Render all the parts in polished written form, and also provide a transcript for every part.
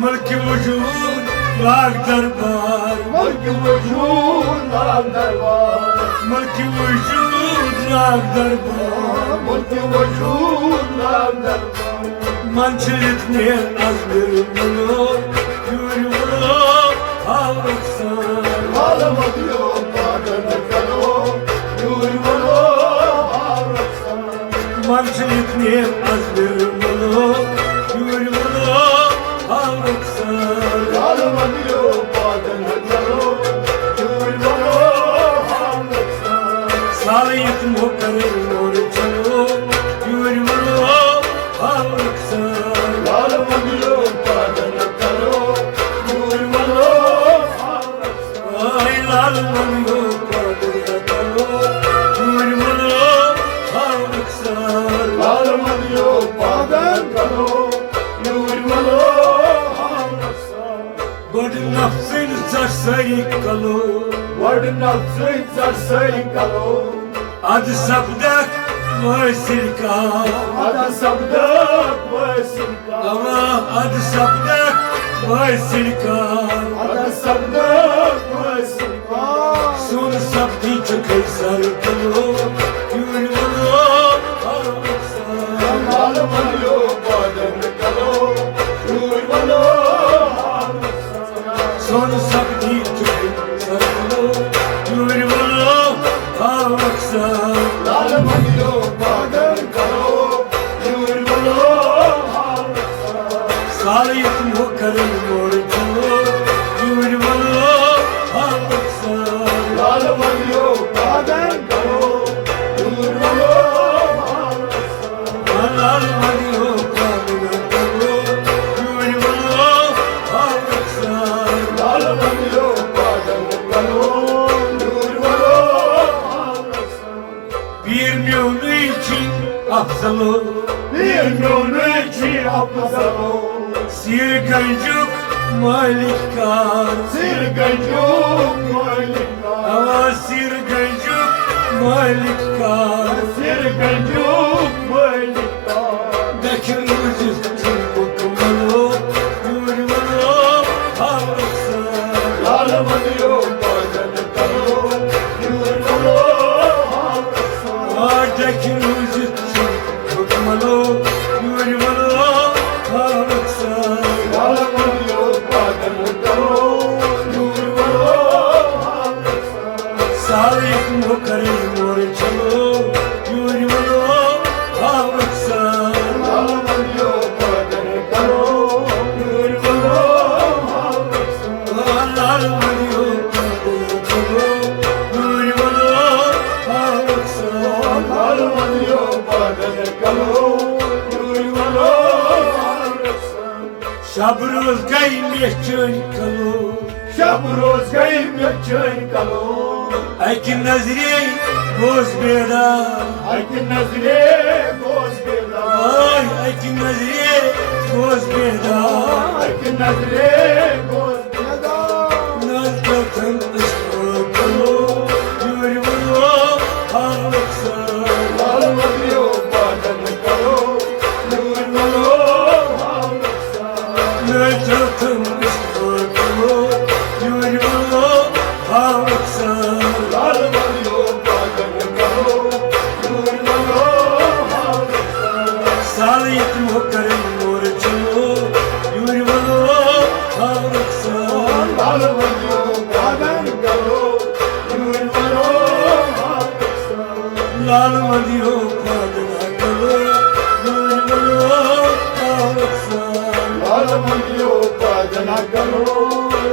मुल्क वजूद लाग दरबार मुल्क वजूद लाग दरबार मुल्क वजूद लाग दरबार मुल्क वजूद लाग दरबार मंजिल ने अज़्र मलो यूर मलो आलमसान आलमदियो पागल करो यूर मलो आलमसान मंजिल ने अज़्र मलो यूर मलो आलमसान आलमदियो पागल करो यूर मलो आलमसान सालियत मुकर मोर चलो यूर मलो आलमसान आलमदियो पागल करो यूर मलो आलमसान आलमदियो पागल करो यूर मलो आलमसान आलमदियो पागल करो your मलो Good enough things are saying kalo. Good enough things are saying kalo. Ad sabdak vasilka. Ad sabdak vasilka. Ad sabdak vasilka. Ad sabdak vasilka. Sun sabdi chakay sar kalo. Yul malo alamsan. Alamalo badan kalo. Yul malo. Son sabdi chukay sarlo yur malo alamsan alamadiyo pagal karo yur malo alamsan saliyat mukar mor chalo yur malo alamsan alamadiyo pagal karo yur malo alamsan alamadiyo pagal karo yur malo alamsan alamadiyo pagal karo yur malo alamsan bilmiyorum için afzalo bilmiyorum için afzalo sirgancuk malikar sirgancuk malikar ama sirgancuk malikar sirgancuk malikar Bekir ucuz çubukmalı yur malo alamsan alamadiyo pagal karo yur malo alamsan Bekir ucuz çubukmalı yur malo alamsan alamadiyo pagal karo yur malo alamsan Salih mukar mor chalo yur malo alamsan alamadiyo pagal karo yur malo alamsan alamadiyo pagal karo yur malo alamsan alamadiyo pagal karo yur malo alamsan Şabroz gaymechun kalo Şabroz gaymechun kalo Aykin nazire boz beda Aykin nazire boz beda Ay aykin nazire boz beda Aykin nazire boz beda Nazkatan ışkı kalo yur malo alamsan alamadiyo pagal karo yur malo alamsan Nazkatan ışkı kalo yur malo alamsan alamadiyo pagal karo yur malo alamsan Saliyat mukar mor chalo yur malo alamsan लाल मदियो पादना करो नूर मलो आवसा लाल मंदियो पाजना करो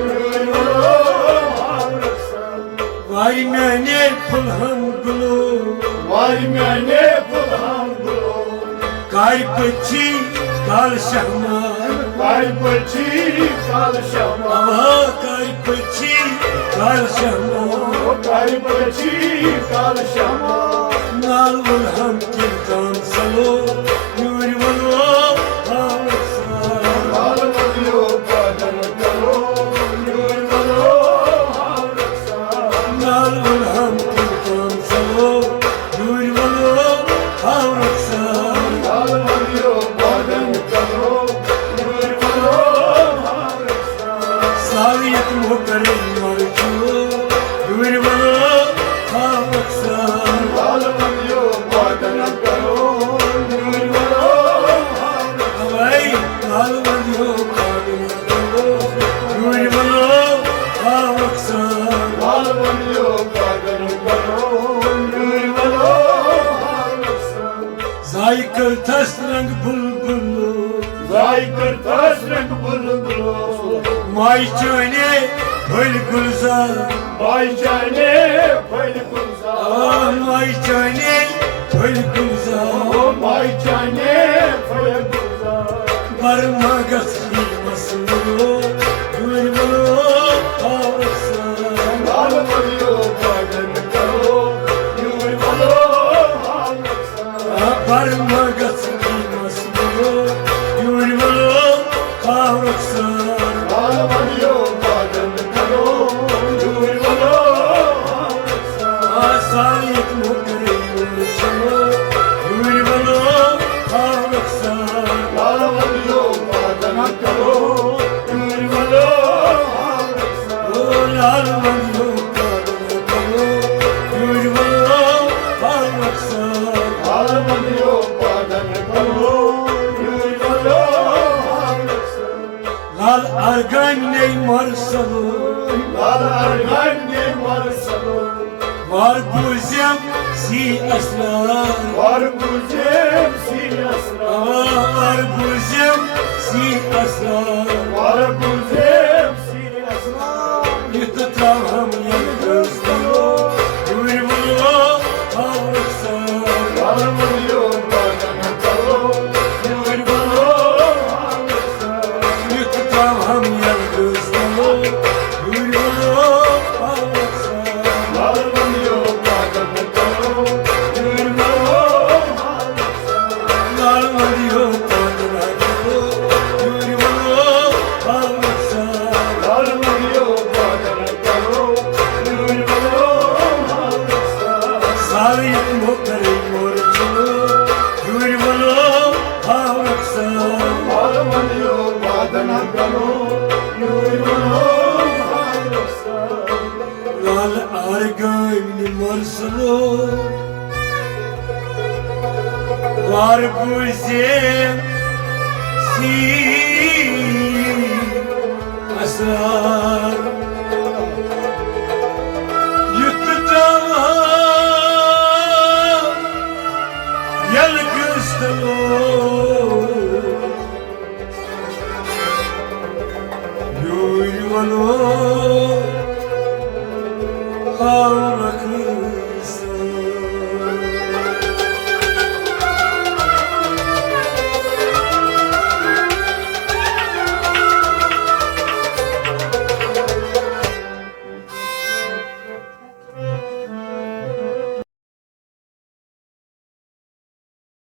नूर मलो आवसा Y मैंने Fulham गुलो Y मैंने Fulham गुलो काय पक्षी काल शहमा काय पक्षी काल शमा आवा काय पक्षी काल शहमा काय पक्षी काल शमा नाल उलहम किंतान सलो नूर मलो आवसा लाल मंदियो पाजना करो नूर मलो आवसा नाल उलहम किंतान सलो नूर मलो आवसा लाल मंदियो पाजना करो नूर मलो आवसा सालियत मोकरे मरजो नूर मलो आवसा लाल मंदियो पाजना करो नूर मलो आवसा अवाई नाल मदियो पादना करो नूर मलो आवसा लाल मंदियो पाजना करो नूर मलो आवसा जायकर तस रंग बुलबुलो जाय करतास रंग बुलबुलो माई चने फल गुलजार बाई जाने फल गुलजार माई चने फल गुलजार ओ बाई जाने फल गुलजार बर्मा गसी मसलो नूर मलो आवसा लाल मंदियो पाजना करो नूर मलो आवसा बर्मा गसी मसलो नूर मलो आवसा लाल मंदियो पाजना करो नूर मलो आवसा सालियत मोकरे मरजो नूर मलो आवसा लाल मंदियो पाजना करो नूर मलो आवसा ओ लाल मदियो पादना करो नूर मलो आवसा लाल मंदियो पाजना करो नूर मलो आवसा लाल argan ney marsalo लाल अरगन के मरसलो var buzem si asrar और मुझे सीरियसना var buzem si asrar और मुझे सीरियसना yıkıtam ham yakızdım nूर मलो आवसा लाल मंदियो पाजना करो नूर मलो आवसा yıkıtam ham yakızdım nूर मलो आवसा लाल मंदियो पाजना करो नूर मलो आवसा लाल मदियो पादना करो नूर मलो आवसा लाल मंदियो पाजना करो नूर मलो आवसा सालियत मोकरे मरजो नूर मलो आवसा लाल मंदियो पाजना करो नूर मलो आवसा लाल argan marsalo var buzem si asrar yıkıtam yalgızdım nूर मलो आवसा